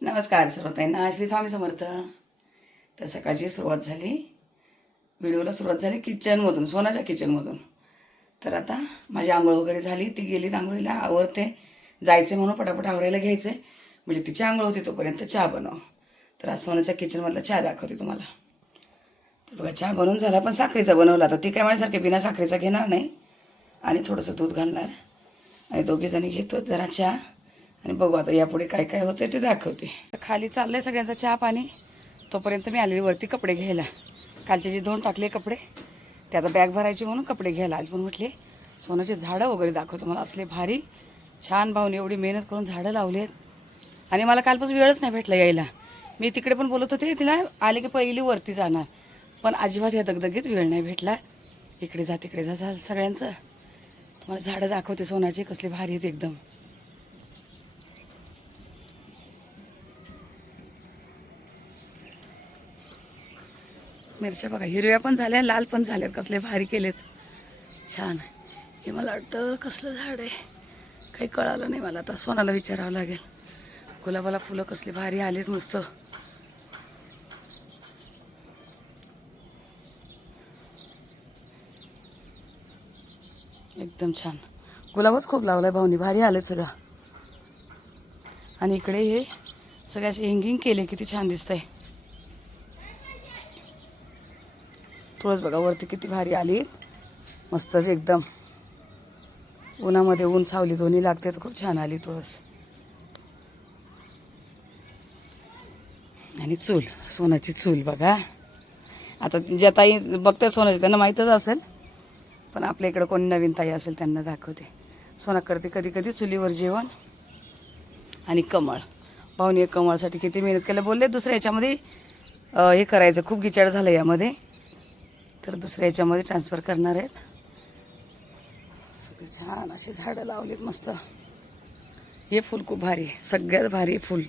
नमस्कार सर्वताईंना, श्री स्वामी समर्थ. तर सकाळची सुरुवात झाली, व्हिडिओला सुरुवात झाली किचनमधून, सोनाच्या किचनमधून. तर आता माझी आंघोळ वगैरे झाली, ती गेली आंघोळीला, आवरते, जायचे म्हणून पटापट आवरायला घ्यायचे. म्हणजे तिची आंघोळ होती तोपर्यंत चहा बनव. तर आज सोनाच्या किचनमधला चहा दाखवते तुम्हाला. तर बघा, चहा बनवून झाला, पण साखरेचा बनवला. तर ती काय माझ्यासारखे बिना साखरेचा घेणार नाही आणि थोडंसं दूध घालणार आणि दोघीजणी घेतो जरा चहा. आणि बघू आता यापुढे काय काय होतं ते दाखवते. खाली चाललंय सगळ्यांचं चहा पाणी. तोपर्यंत मी आलेली वरती कपडे घ्यायला. कालचे जे 2 टाकले कपडे ते आता बॅग भरायची म्हणून कपडे घ्यायला आज. पण म्हटले सोनाचे झाडं वगैरे दाखवतो मला, असले भारी छान. भाऊने एवढी मेहनत करून झाडं लावली आहेत आणि मला कालपासून वेळच नाही भेटला यायला. मी तिकडे पण बोलत होते तिला आले की पहिली वरती जाणार, पण अजिबात या दगदगीत वेळ नाही भेटला. इकडे जा तिकडे जा सगळ्यांचं. तुम्हाला झाडं दाखवते सोनाचे, कसले भारी आहेत एकदम. मिरच्या बघा, हिरव्या पण झाल्या, लाल पण झाल्यात, कसले भारी केलेत, छान. हे मला वाटतं कसलं झाड आहे काही कळालं नाही मला. आता सोनाला विचारावं लागेल. गुलाबाला फुलं कसली भारी आलीत, मस्त. एकदम छान. गुलाबच खूप लावलाय भाऊनी, भारी आलेत सगळं. आणि इकडे हे सगळे असे हँगिंग केले, किती छान दिसतंय. तुळस बघा वरती किती भारी आली, मस्तच एकदम. उन्हामध्ये ऊन सावली दोन्ही लागते, तर खूप छान आली तुळस. आणि चूल, सोनाची चूल बघा. आता ज्या ताई बघते सोनाची त्यांना माहीतच असेल, पण आपल्या इकडं कोणी नवीन ताई असेल त्यांना दाखवते. सोना करते कधी कधी चुलीवर जेवण. आणि कमळ, भाऊनी कमळासाठी किती मेहनत केलं. बोलले दुसऱ्या याच्यामध्ये हे करायचं, खूप गिचाड झालं यामध्ये, तर दुसऱ्या याच्यामध्ये ट्रान्सफर करणार आहेत. सगळे छान असे झाडं लावलेत मस्त. हे फूल खूप भारी आहे, सगळ्यात भारी फूल,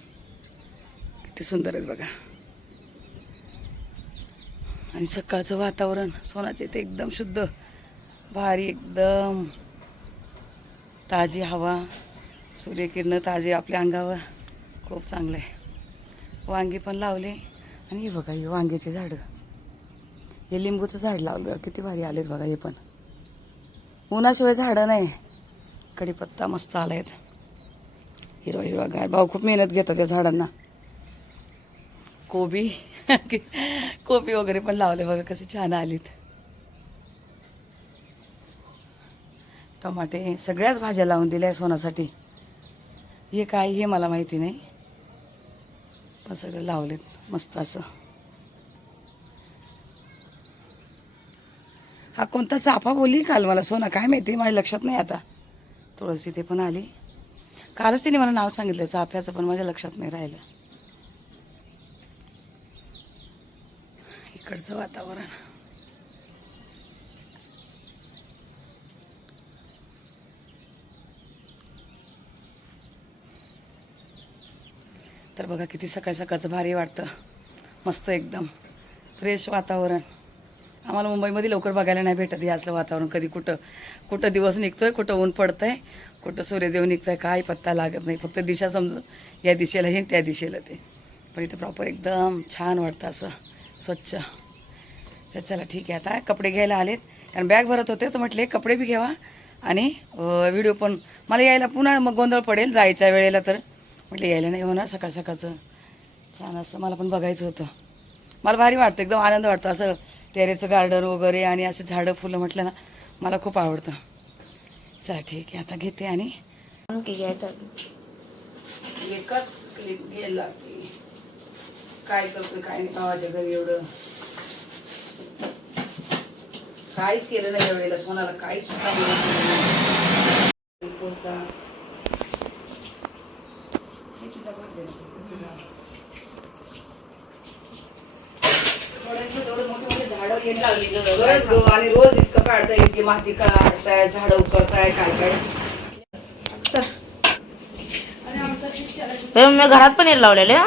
किती सुंदर आहेत बघा. आणि सकाळचं वातावरण सोनाचे ते एकदम शुद्ध भारी, एकदम ताजी हवा, सूर्यकिरणं ताजी आपल्या अंगावर, खूप चांगलं आहे. वांगी पण लावले. आणि हे बघा, हे वांग्याची झाडं, हे लिंबूचं झाड लावलं, किती भारी आलेत बघा. हे पण उन्हाशिवाय झाडं नाही. कढीपत्ता मस्त आलायत, हिरवा हिरवा गार. भाऊ खूप मेहनत घेतात त्या झाडांना. कोबी कोबी वगैरे पण लावले बघा, कसे छान आलीत. टमाटे, सगळ्याच भाज्या लावून दिल्या सोनासाठी. हे काय हे मला माहिती नाही, पण सगळं लावलेत मस्त असं. हा कोणता चाफा बोलली काल मला सोना, काय माहिती, माझ्या लक्षात नाही आता. तुळस इथे पण आली, कालच तिने मला नाव सांगितलं चाफ्याचं, पण माझ्या लक्षात नाही राहिलं. इकडचं वातावरण तर बघा, किती सकाळ सकाळचं भारी वाटतं, मस्त एकदम फ्रेश वातावरण. आम्हाला मुंबईमध्ये लवकर बघायला नाही भेटत हे असलं वातावरण. कधी कुठं दिवस निघतोय, कुठं ऊन पडतंय, कुठं सूर्यदेव निघतोय, काय पत्ता लागत नाही. फक्त दिशा समजून या दिशेला हे त्या दिशेला ते. पण इथं प्रॉपर एकदम छान वाटतं, असं स्वच्छ. तर चला ठीक आहे, आता कपडे घ्यायला आलेत, कारण बॅग भरत होते, तर म्हटले कपडे बी घ्यावा आणि व्हिडिओ पण. मला यायला पुन्हा मग गोंधळ पडेल जायच्या वेळेला, तर म्हटलं यायला नाही होणार. सकाळ सकाळचं छान असं मला पण बघायचं होतं. मला भारी वाटतं, एकदम आनंद वाटतो असं. टेरेसचं गार्डन वगैरे आणि असे झाडं फुलं म्हटलं ना, मला खूप आवडतं. चला ठीक आहे, आता घेते आणि एकच क्लिप घ्यायला लागते. काय करतोय काय नाही, भावाच्या घरी एवढं काहीच केलं नाही यावेळेला. सोनाला काहीच सुद्धा आणि रोज इतकं काढताय, इतकी माती काढताय, झाडं उकरताय, काय काय. मी घरात पनीर लावलेले.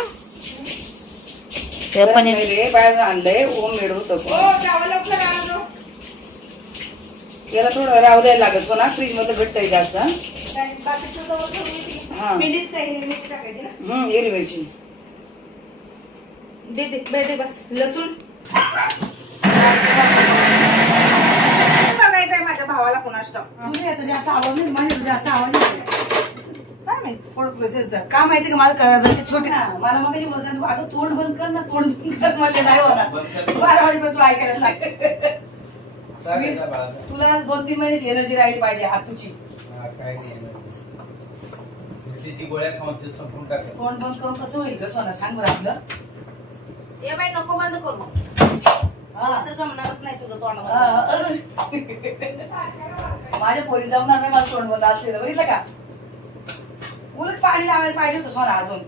बाहेर आणलंय, ओम मेड होतं. याला थोडं राहू द्यायला लागत हो ना, फ्रीज मध्ये घट्ट आहे जास्त. हा हिरवी मिरची दे दे बस लसूण बघायचंय माझ्या भावाला कोणाष्ट तुला याचं जास्त आवडली माझ्या जास्त आवडली काय माहिती थोडं प्रोसेस का माहिती का मला करायचं छोटी ना मला मग बोलतात अगं तोंड बंद कर ना तोंड बंद कर मला नाही होणार 12 वाजेपर्यंत तुला ऐकायलाच लागतं तुला 2-3 महिन्याची एनर्जी राहिली पाहिजे आतूची तोंड बंद करून कसं होईल ग सोना सांग बरं आपलं ये बाई नको बंद करू मग तर जमणारच नाही तुझं तोंड माझ्या पोरी जमणार नाही मला तोंड बंद असलेलं बघितलं का उलट पाणी लावायला पाहिजे होतं सोना अजून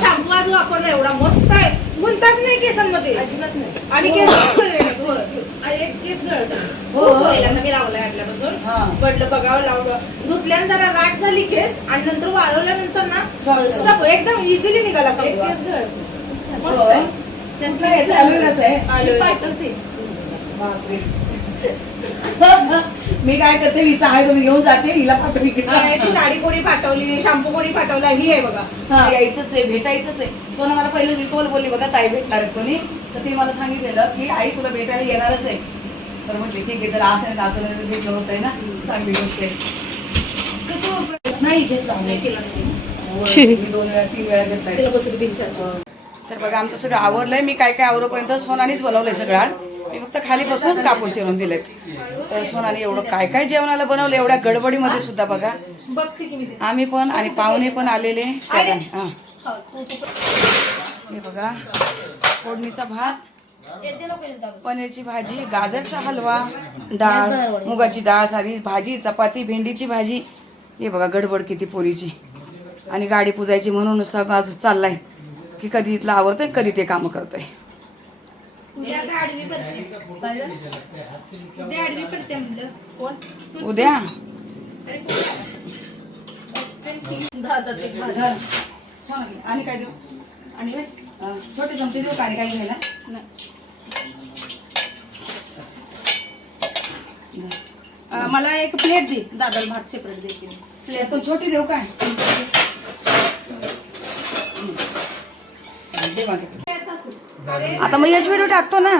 शॅम्पू आज वापरला एवढा मस्त आहे गुंताच नाही केसांमध्ये अजिबात नाही आणि केस पहिल्यांदा मी लावलाय आणल्यापासून पडलं बघावं लावलं धुतल्यानं जरा राख झाली केस आणि नंतर वाळवल्यानंतर ना सब एकदम इझिली निघाला मस्त आहे मी काय करते हिचा आहे तुम्ही घेऊन जाते हिला पाठवली ती साडी कोणी पाठवली शॅम्पू कोणी पाठवला ही आहे बघा यायचंच आहे भेटायचंच आहे सोना मला पहिलं विकोल बोलली बघा ताई भेटणार आहे कोणी तर ती मला सांगितलेलं की आई तुला भेटायला येणारच आहे तर म्हटली ठीक आहे जर असं नाही असं नाही भेटलं होत आहे ना चांगली गोष्ट आहे कसं नाही घेतलं मी 2 वेळा 3 वेळा घेतलाय तर बघा आमचं सगळं आवरलंय मी काय काय आवरोपर्यंत सोनानीच बनवलंय सगळं मी फक्त खाली बसून कापून चिरून दिलेत तर सोनाने एवढं काय काय जेवणाला बनवलं एवढ्या गडबडीमध्ये सुद्धा बघा आम्ही पण आणि पाहुणे पण आलेले हा हे बघा फोडणीचा भात पनीरची भाजी गाजरचा हलवा डाळ मुगाची डाळ साधी भाजी चपाती भेंडीची भाजी हे बघा गडबड किती पोरीची आणि गाडी पुजायची म्हणून नुसता गाज चाललाय की कधी इथलं आवडतंय कधी ते कामं करतोय उद्या आणि काय देऊ आणि छोटे चमचे देऊ काय काय घ्यायला मला एक प्लेट दे दादाला भात सेपरेट देते प्लेट तो छोटी देऊ काय आता मग यश व्हिडिओ टाकतो ना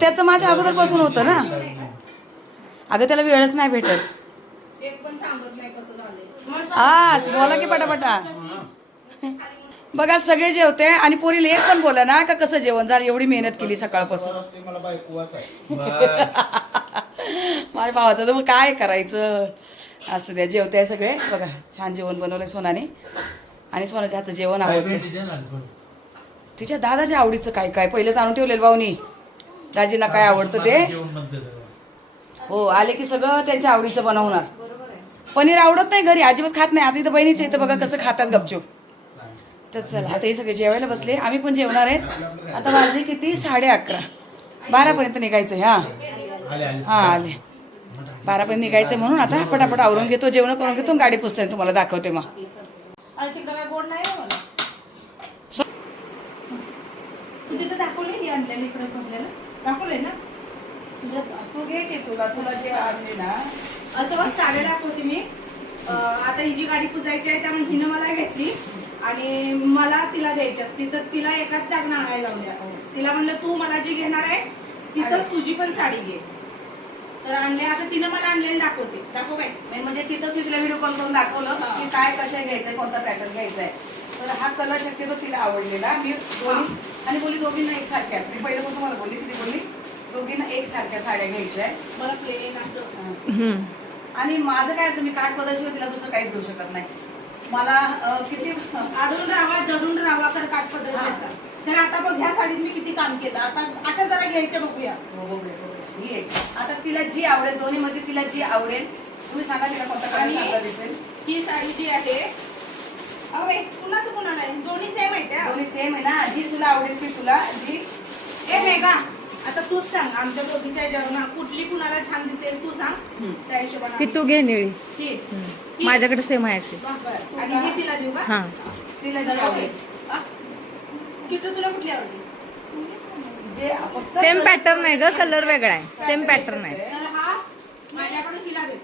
त्याचं माझ्या अगोदरपासून होतं ना अगं त्याला वेळच नाही भेटत हा बोला की पटापटा बघा सगळे जेवते आणि पोरीला एक पण बोला ना का कसं जेवण झालं एवढी मेहनत केली सकाळपासून माझ्या भावाचं तर मग काय करायचं असू द्या जेवते सगळे बघा छान जेवण बनवलंय सोनाने आणि सोनाच्या हातचं जेवण आवडतं तिच्या दादाच्या आवडीचं काय काय पहिलेच आणून ठेवलेलं भाऊनी दाजींना काय आवडतं ते हो आले की सगळं त्यांच्या आवडीचं बनवणार पनीर आवडत नाही घरी अजिबात खात नाही आता इथं बहिणीचं इथं बघा कसं खातात गपचूप तर चला आता हे सगळे जेवायला बसले आम्ही पण जेवणार आहेत आता वाजले किती 11:30 12पर्यंत निघायचं हा हा आले 12पर्यंत निघायचं म्हणून आता पटापट आवरून घेतो जेवण करून घेतो गाडी पुसते तुम्हाला दाखवते मग गोड नाही तिथं दाखवले आणलेलं इकडे दाखवलंय ना तू घे की तुला जे आणले ना असं बघ साड्या दाखवते मी आता ही जी गाडी पुजायची आहे त्यामुळे हिनं मला घेतली आणि मला तिला द्यायची असती तर तिला एकाच जागना आणायला लावल्या तिला म्हणलं तू मला जी घेणार आहे तिथंच तुझी पण साडी घे तर आणले आता तिनं मला आणलेलं दाखवते दाखव बाई म्हणजे तिथंच मी तिला व्हिडिओ कॉल करून दाखवलं की काय कशा घ्यायचंय कोणता पॅटर्न घ्यायचा आहे तर हा कलर शक्यतो तिला आवडलेला मी बोली आणि बोली दोघींना एकसारख्याच मी पहिलं पण तुम्हाला बोलली ती बोलली दोघींना एकसारख्या साड्या घ्यायच्या आहेत मला प्लेन असं आणि माझं काय असं मी काठ पदाशिवाय तिला दुसरं काहीच घेऊ शकत नाही मला किती आडून राहावा जडून राहावा तर काठ पदर असतात तर आता बघ ह्या साडीत मी किती काम केलं आता अशा जरा घ्यायच्या बघूया ही आता तिला जी आवडेल दोन्ही मध्ये तिला जी आवडेल तुम्ही सांगा तिला कोणता कलर चांगला दिसेल ही साडी जी आहे कुणाचं कुणाला आहे दोन्ही सेम आहे दोन्ही सेम आहे ना जी तुला आवडेल ती तुला जी ए मेघा आता तूच सांग आमच्या दोघींच्या ह्याच्यावर कुठली कुणाला छान दिसेल तू सांग त्या हिशोबाने तू घे निळी माझ्याकडे सेम आहे अशी आणि हे तिला देऊ का तिला जी आवडेल हा? किट्टू तुला कुठली आवडली? जे फक्त सेम पॅटर्न आहे ग, कलर वेगळा आहे. सेम पॅटर्न आहे. तर हा माझ्याकडून तिला दे.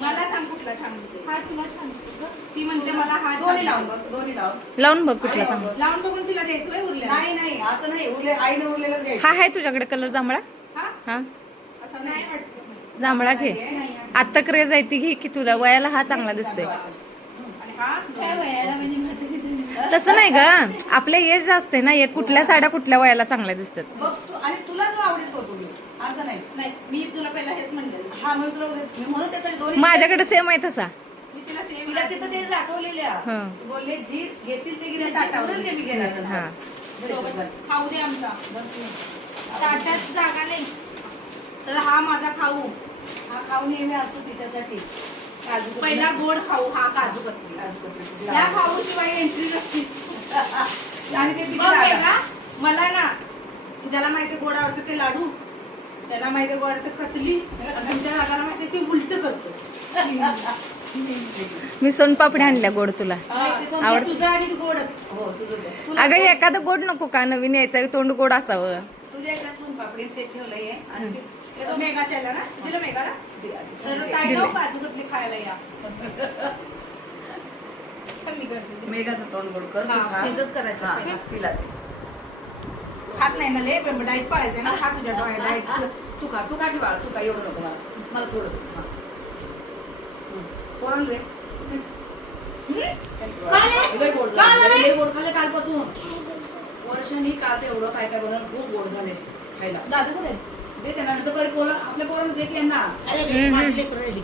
मला सांग कुठला छान दिसेल. ती म्हणते मला हा छान दोन्ही लावून दिसेल. बघ, दोन्ही लाव. लावून बघ कुठला चांगला. लावून बघून तिला द्यायचं होय उरल्या. नाही नाही असं नाही, उरले आईने उरलेलंच घ्यायचं. हा आहे तुझ्याकडे कलर जांभळा? हा हा असं नाही वाटत. जांभळा घे. आता क्रेज आहे ती घे की, तुला वयाला हा चांगला दिसतोय. आणि हा तसं नाही ग, आपल्या एज असते ना, एक कुठल्या साड्या कुठल्या वयाला चांगल्या दिसतात. बघ तू, आणि तुला जो आवडेल तो तुम्ही असं नाही. नाही मी तुला पहिला हेच म्हणलेलं. हा म्हणून तुला मी म्हणून त्यासाठी दोन्ही माझ्याकडे सेम आहे तसा. मी तिला सेम तिला तिथं तेच दाखवलेल्या. हं. बोलले जी घेतील ते घेतील, ताटावर. जे ते मी घेणार. हा. खाऊ दे आमचा. ताटात जागा नाही. तर हा माझा खाऊ. हा खाऊ नेहमी असतो तिच्यासाठी. काजू कतली. पहिला गोड खाऊ हा काजू कतली. काजू कतली. या खाऊ शिवाय एंट्री नसती. आणि ते तिथे मग आहे दादा. ना, मला ना ज्याला माहिती गोड आवडतं ते लाडू, त्याला माहिती गोड आवडतं कतली, आणि तुमच्या दादाला माहिती ते उलट करतो. मी सोनपापडी आणल्या गोड तुला. आवडतं? तुझं आणि गोडच. हो तुझं बघ. तुला अगं एखादं गोड नको का, नवीन यायचं तोंड गोड असावं. तुझ्या एकदा सोनपापडी ते ठेवलंय आणि ते मेघाच्या याला ना दिलं मेघाला. तर ताई जाऊ काजू कतली खायला या. कमी करते. मेघाचं तोंड गोड कर. हा, तू खा. तिचंच करायचं. हा, तिला खात नाही ना लय डाईट पाळायचं ना. खा तुझ्या डोळ्या डाईट. तू खा की बाळा, तू खा, एवढं नको मला. मला थोडं दे. हा. पोरांना दे. लय गोड झाले. लय गोड खाल्ले कालपासून. वर्षांनी काल ते एवढं काय काय बनवलं, खूप गोड झाले खायला. दादू कुठे? दे त्यांना, नंतर बरी पोरं आपल्या पोरांना दे की यांना. माझी लेकरं ready.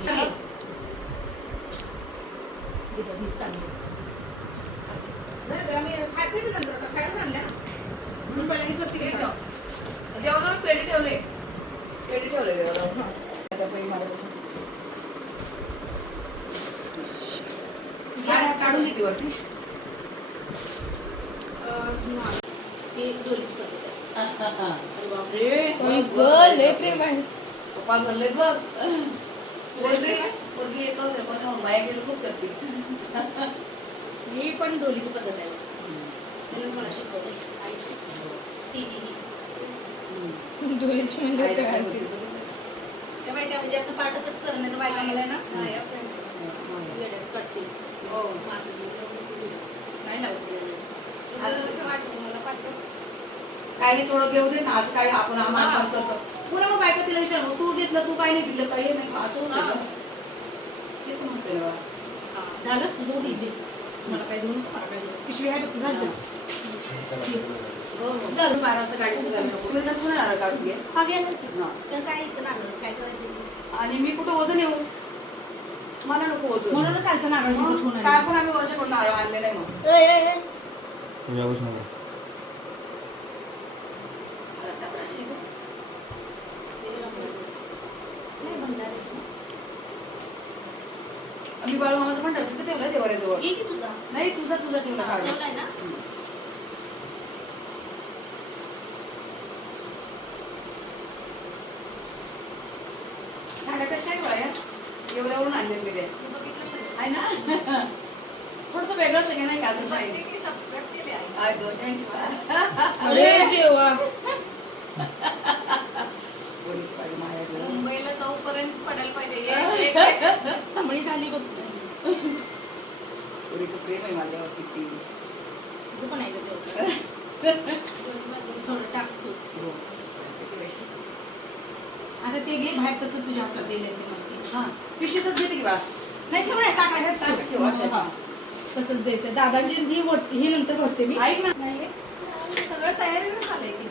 बरं का, मी खाते की नंतर आता खायला आणल्या. मी पहिला हे करते की काय? देवाजवळ पेढे ठेवले. पेढे ठेवले देवाजवळ. आता पहिले माझ्यापासून. साड्या काढून देते वरती. ही डोलीची पद्धत आहे. अरे बापरे. लय प्रेम आहे. पप्पा म्हणले बघ पोरगी एक होते, पण माया गेली खूप करते. ही पण डोलीची पद्धत आहे. त्यांनी मला शिकवलंय. आई शिकवली. ही. डोळ्याची म्हणलं तर काय ते. त्या बायका म्हणजे आता पाठोपाठ करणं तर बायका मला ना लेडीज कटते. हो. नाही लावत. काही थोडं घेऊ दे ना, असं काय आपण आम्हाला करतो. पुन्हा मग बायका तिला विचार, तू घेतलं, तू काय नाही दिलं, काही नाही का? असं होतं ना. ते पण होतं ना. झालं तुझं होईल दे. मला काय देऊ नको, मला काय देऊ नको. पिशवी आहे बघ, घाल. हो हो. 12 वाजता गाडी पुजायला नको. मी तर पुन्हा काढून घे. हा घे ना. हा. तर काय इथं नारळ काय करायचं? आणि मी कुठं वजन येऊ, मला नको वजन. म्हणून कालचं नारळ तिथं मग ठेवून काय आले. पण आम्ही वर्षाकडून आणले नाही मग. आता प्रश्न येतो. नाही, भंडाऱ्याचं. आम्ही बाळू मामाचं पण तिथे ठेवलं देवाऱ्याजवळ. ये की तुझा. नाही तुझा ठेवला काढून. ठेवलाय ना? साड्या कशा काय गोळ्या एवढ्यावरून आणले मी ते. आहे ना. थोडस वेगळं सगळं नाही का असं शाईन. सबस्क्राईब केले आहे. थँक्यू. अरे देवा. मुंबईला जाऊपर्यंत पडायला पाहिजे. तांबडी झाली बघ. पुरीचं प्रेम आहे माझ्यावरती. तुझं पण आहे का तेवढं? दोन्ही बाजूला थोडं टाकतो. हो. आता ते घे बाहेर कसं तुझ्या हातात दिलंय ते माहिती. हा पिशवीतच घेते की बा. नाही ठेवणार ताटात ताटात ठेव. अच्छा, अच्छा. तसंच द्यायचं. दादांची ही नंतर भरते मी. ऐक ना. सगळं तयारीनं झालंय की.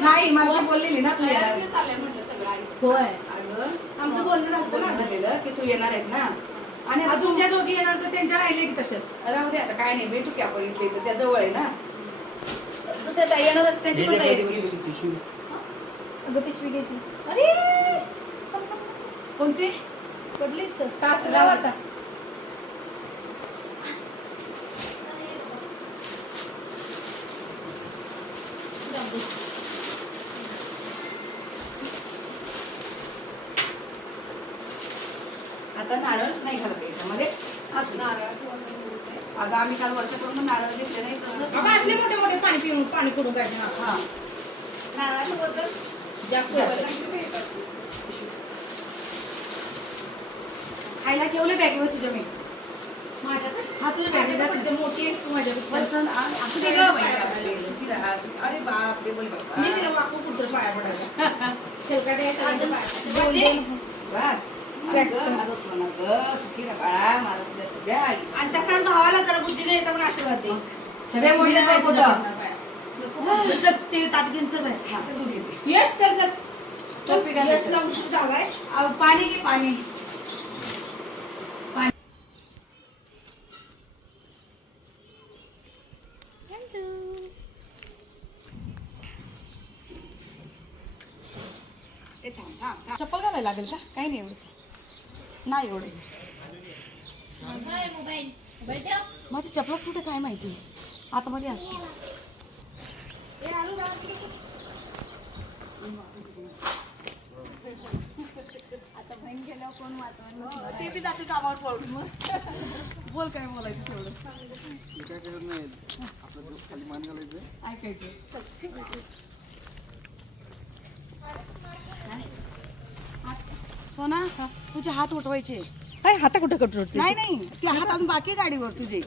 नाही मला ती बोललेली ना तू येणार. तयारीनं चाललंय म्हटलं सगळं आई. होय. अगं आमचं बोलणं नव्हतं ना. दिलेलं की तू येणार आहेत ना. आणि आता तुमच्या दोघी येणार तर त्यांच्या राहिले की तसेच. राहू दे आता काय नाही, भेटू की आपण इथले इथं. त्या जवळ आहे ना. दुसऱ्या ताई येणार आहेत, त्यांची पण तयारी केली. अगं पिशवी घेते. अरे कोणती पडली तर. कासला होता. आता आता नारळ नाही घालत याच्यामध्ये असू दे. नारळाचं वजन उडतंय. अगं आम्ही काल वर्षाकडून नारळ घेतले नाही तसं बाबा असले मोठे मोठे पाणी करून पाहिजे ना. हा नारळाचं वजन जास्त खायला ठेवले बॅगेवर तुझ्या मी माझ्याकडे हा तुझ्या बॅगेत मोठी आहेस तू माझ्यापेक्षा. पर्सन असू दे ग बाई, असू दे, सुखी राहा, सुखी. अरे बाप रे बोल बाबा मी तिला वाकू कुठं पाया पडायला शेलकाटे अजून पाया माझं सोनं ग सुखी रा बाळा मला तुझ्या सगळ्या आईच्या आणि तसाच भावाला जरा बुद्धीने यायचा पण आशीर्वाद दे. सगळ्या मोठ्या मी नाही कुठं कुठं चल, ते ताट घेऊन चल बाहेर. हा तू घेते यश तर चल. टोपी घाल. यशला उशीर झालाय. पाणी घे पाणी ए, थांब थांब थांब. चप्पल घालायला लागेल का काही नाही एवढंच नाही एवढं मोबाईल ठेव. माझी चप्पलच कुठे काय माहिती आतमध्ये असते आता बहीण गेल्यावर कोण वाचवणार ते बी जाते कामावर पळून मग बोल काय बोलायचं तेवढं काय करत नाही आपलं डोकं खाली मान घालायचं ऐकायचं सोना तुझे हात उठवायचे हाता कुठं कट नाही नाही ते हात अजून बाकी गाडीवर तुझे